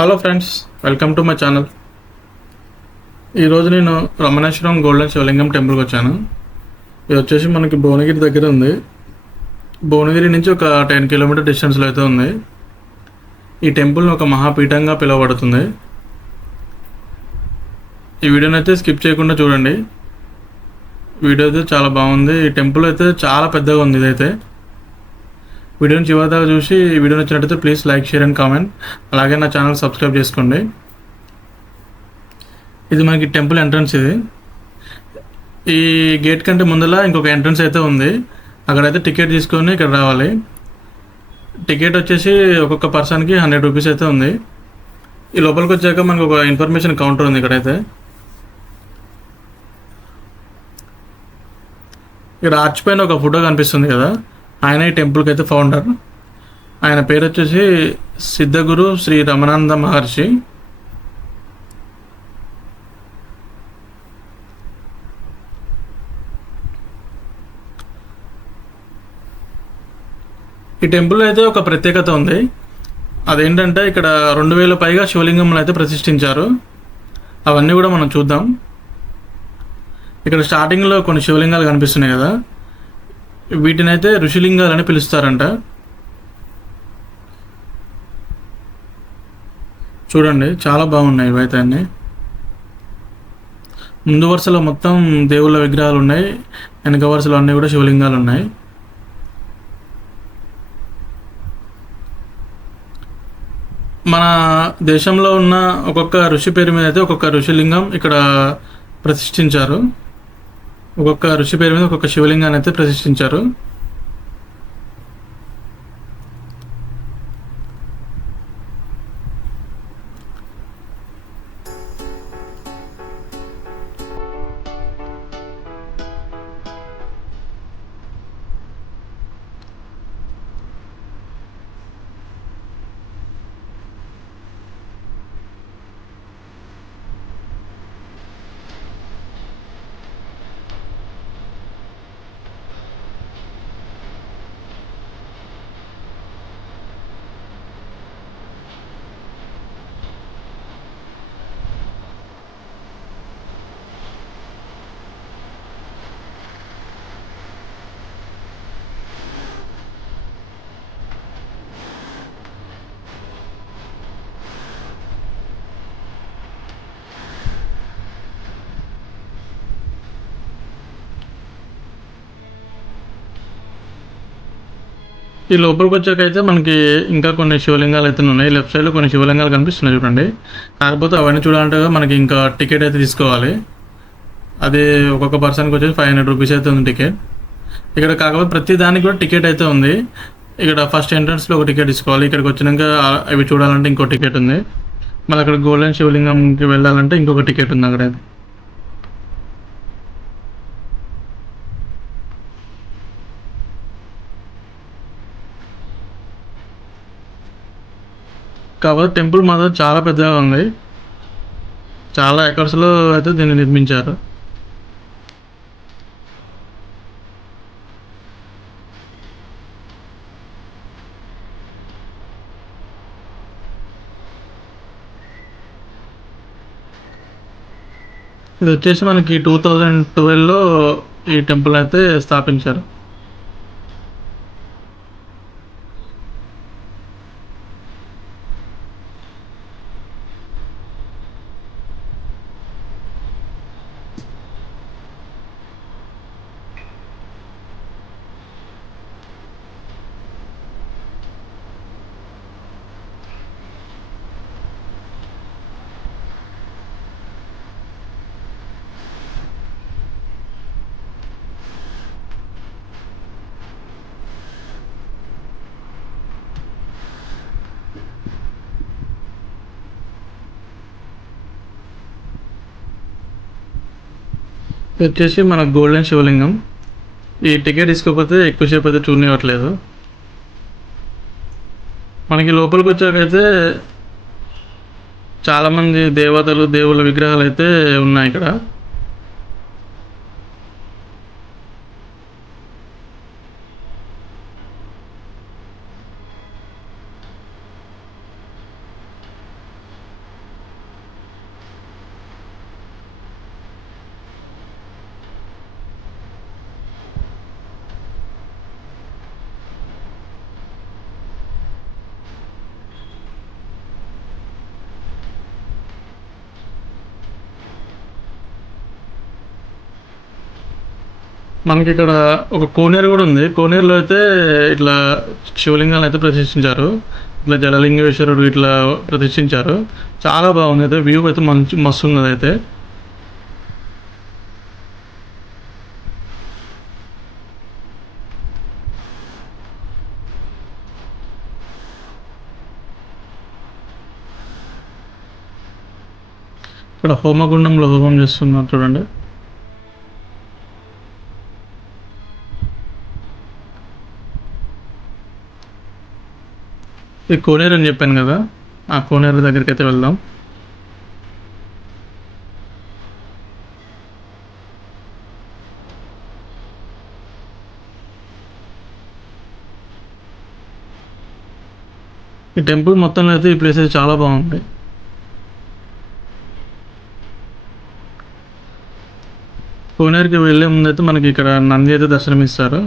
Hello friends, welcome to my channel. ఈరోజు నేను Ramaneswaram golden శివలింగం టెంపుల్కి వచ్చాను. ఇది వచ్చేసి మనకి భువనగిరి దగ్గర ఉంది. భువనగిరి నుంచి ఒక 10 కిలోమీటర్ డిస్టెన్స్లో అయితే ఉంది. ఈ టెంపుల్ని ఒక మహాపీఠంగా పిలువబడుతుంది. ఈ వీడియోని అయితే స్కిప్ చేయకుండా చూడండి. వీడియో అయితే చాలా బాగుంది. ఈ టెంపుల్ అయితే చాలా పెద్దగా ఉంది. ఇదైతే వీడియోని చివరి దాకా చూసి ఈ వీడియో నచ్చినట్టయితే please like, share and comment. అలాగే నా ఛానల్ సబ్స్క్రైబ్ చేసుకోండి. ఇది మనకి టెంపుల్ ఎంట్రన్స్. ఇది ఈ గేట్ కంటే ముందర ఇంకొక ఎంట్రన్స్ అయితే ఉంది. అక్కడైతే టికెట్ తీసుకొని ఇక్కడ రావాలి. టికెట్ వచ్చేసి ఒక్కొక్క పర్సన్కి 100 రూపీస్ అయితే ఉంది. ఈ లోపలికి వచ్చాక మనకు ఒక ఇన్ఫర్మేషన్ కౌంటర్ ఉంది. ఇక్కడైతే ఇక్కడ ఆర్చ్ పైన ఒక ఫోటో కనిపిస్తుంది కదా, ఆయన ఈ టెంపుల్కి అయితే ఫౌండర్. ఆయన పేరు వచ్చేసి సిద్ధగురు శ్రీ రమణానంద మహర్షి. ఈ టెంపుల్ అయితే ఒక ప్రత్యేకత ఉంది. అదేంటంటే ఇక్కడ 2000 పైగా శివలింగములు అయితే ప్రతిష్ఠించారు. అవన్నీ కూడా మనం చూద్దాం. ఇక్కడ స్టార్టింగ్లో కొన్ని శివలింగాలు కనిపిస్తున్నాయి కదా, వీటిని అయితే ఋషిలింగాలని పిలుస్తారంట. చూడండి, చాలా బాగున్నాయి ఇవైతే అన్నీ. ముందు వరుసలో మొత్తం దేవుళ్ళ విగ్రహాలు ఉన్నాయి, వెనక వరుసలో అన్నీ కూడా శివలింగాలు ఉన్నాయి. మన దేశంలో ఉన్న ఒక్కొక్క ఋషి పేరు మీద అయితే ఒక్కొక్క ఋషిలింగం ఇక్కడ ప్రతిష్ఠించారు. ఒక్కొక్క ఋషి పేరు మీద ఒక్కొక్క శివలింగాన్ని అయితే ప్రతిష్ఠించారు. ఈ లోపలికి వచ్చాక అయితే మనకి ఇంకా కొన్ని శివలింగాలు అయితే ఉన్నాయి. లెఫ్ట్ సైడ్లో కొన్ని శివలింగాలు కనిపిస్తున్నాయి చూడండి. కాకపోతే అవన్నీ చూడాలంటే మనకి ఇంకా టికెట్ అయితే తీసుకోవాలి. అది ఒక్కొక్క పర్సన్కి వచ్చేసి 500 రూపీస్ అయితే ఉంది టికెట్ ఇక్కడ. కాకపోతే ప్రతి దానికి కూడా టికెట్ అయితే ఉంది. ఇక్కడ ఫస్ట్ ఎంట్రన్స్లో ఒక టికెట్ తీసుకోవాలి. ఇక్కడికి వచ్చినాక అవి చూడాలంటే ఇంకో టికెట్ ఉంది. మళ్ళీ అక్కడ గోల్డెన్ శివలింగంకి వెళ్ళాలంటే ఇంకొక టికెట్ ఉంది అక్కడ. కాకపోతే టెంపుల్ మాత్రం చాలా పెద్దగా ఉంది. చాలా ఎకర్స్లో అయితే దీన్ని నిర్మించారు. ఇది వచ్చేసి మనకి 2012లో ఈ టెంపుల్ అయితే స్థాపించారు. ఇది వచ్చేసి మన గోల్డెన్ శివలింగం. ఈ టికెట్ తీసుకోకపోతే ఎక్కువసేపు అయితే చూడనివ్వట్లేదు. మనకి లోపలికి వచ్చాకైతే చాలామంది దేవతలు, దేవుళ్ళ విగ్రహాలు అయితే ఉన్నాయి ఇక్కడ. మనకిక్కడ ఒక కోనేరు గూడా ఉంది. కోనేరులో అయితే ఇట్లా శివలింగాలనైతే ప్రతిష్ఠించారు. ఇట్లా జలలింగేశ్వరుడు ఇట్లా ప్రతిష్ఠించారు. చాలా బాగుందయితే. వ్యూ అయితే మస్తున్నదయితే. ఇక్కడ హోమగుండంలో హోమం చేస్తున్నారు చూడండి. ఈ కోనేరు అని చెప్పాను కదా, ఆ కోనేరు దగ్గరికి అయితే వెళ్దాం. ఈ టెంపుల్ మొత్తంలో అయితే ఈ ప్లేస్ అయితే చాలా బాగుంది. కోనేరుకి వెళ్ళే ముందైతే మనకి ఇక్కడ నంది అయితే దర్శనమిస్తారు.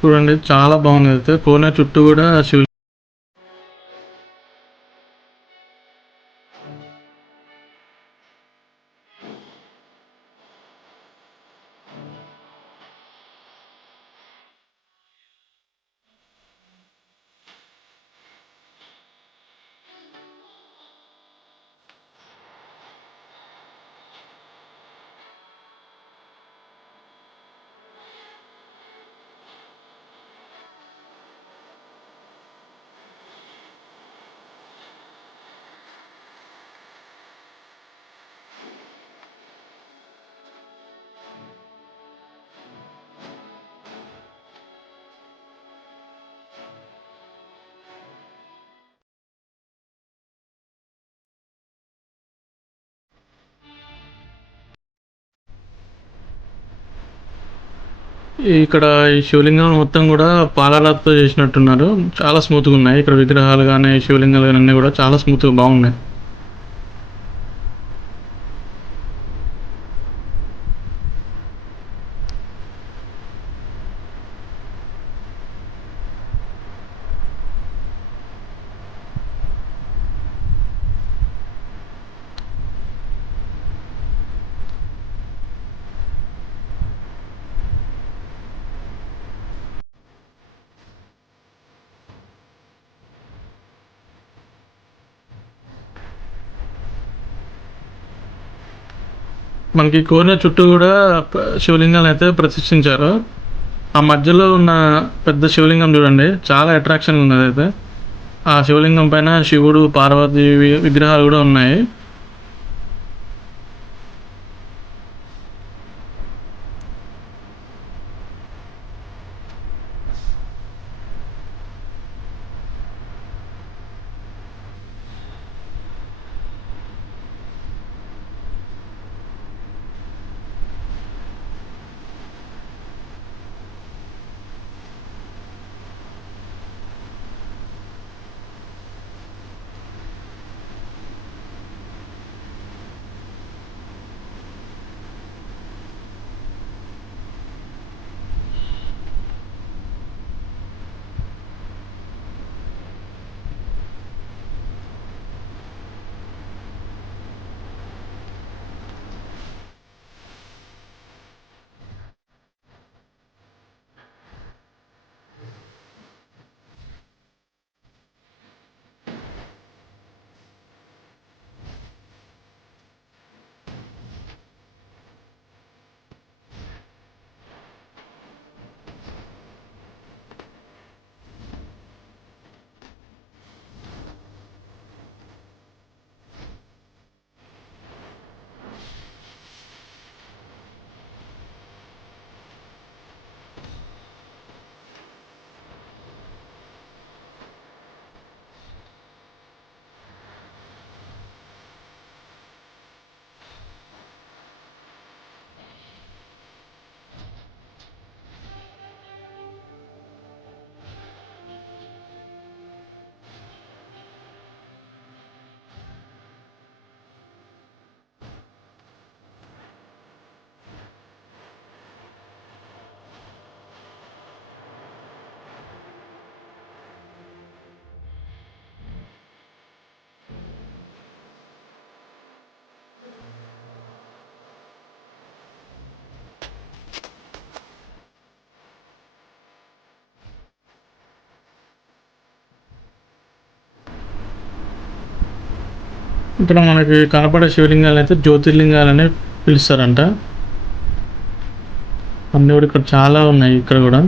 చూడండి చాలా బాగుంది అయితే. కోనేరు చుట్టూ కూడా ఇక్కడ ఈ శివలింగం మొత్తం కూడా పాలరాతితో చేసినట్టున్నారు. చాలా స్మూత్గా ఉన్నాయి. ఇక్కడ విగ్రహాలు కానీ శివలింగాలు కానీ అన్నీ కూడా చాలా స్మూత్గా బాగున్నాయి. మనకి కోనేరు చుట్టూ కూడా శివలింగాలు అయితే ప్రతిష్ఠించారు. ఆ మధ్యలో ఉన్న పెద్ద శివలింగం చూడండి, చాలా అట్రాక్షన్ ఉన్నది అయితే. ఆ శివలింగం పైన శివుడు పార్వతి విగ్రహాలు కూడా ఉన్నాయి. ఇక్కడ మనకి కనపడే శివలింగాలు అయితే జ్యోతిర్లింగాలని పిలుస్తారంట. అన్నీ కూడా ఇక్కడ చాలా ఉన్నాయి ఇక్కడ కూడా.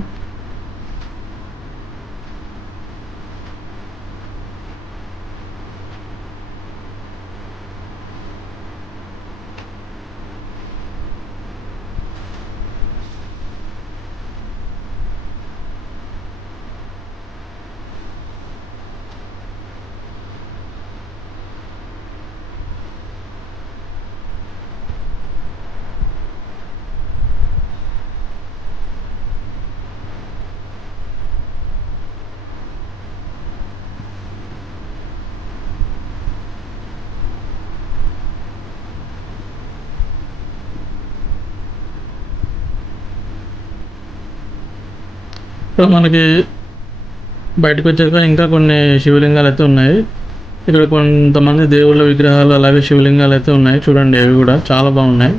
ఇక్కడ మనకి బయటకు వచ్చాక ఇంకా కొన్ని శివలింగాలు అయితే ఉన్నాయి. ఇక్కడ కొంతమంది దేవుళ్ళ విగ్రహాలు అలాగే శివలింగాలు అయితే ఉన్నాయి. చూడండి, అవి కూడా చాలా బాగున్నాయి.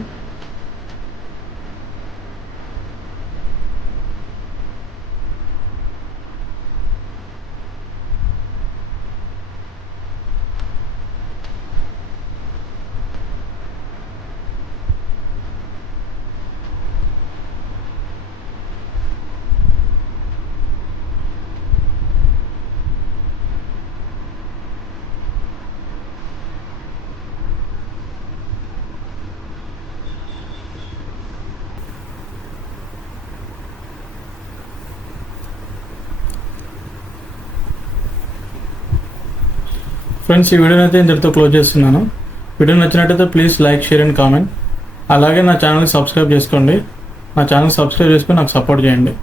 ఫ్రెండ్స్, ఈ వీడియోని అయితే ఇంతటితో క్లోజ్ చేస్తున్నాను. వీడియో నచ్చినట్టయితే please like, share and comment. అలాగే నా ఛానల్ని సబ్స్క్రైబ్ చేసుకోండి. నా ఛానల్ సబ్స్క్రైబ్ చేసుకొని నాకు సపోర్ట్ చేయండి.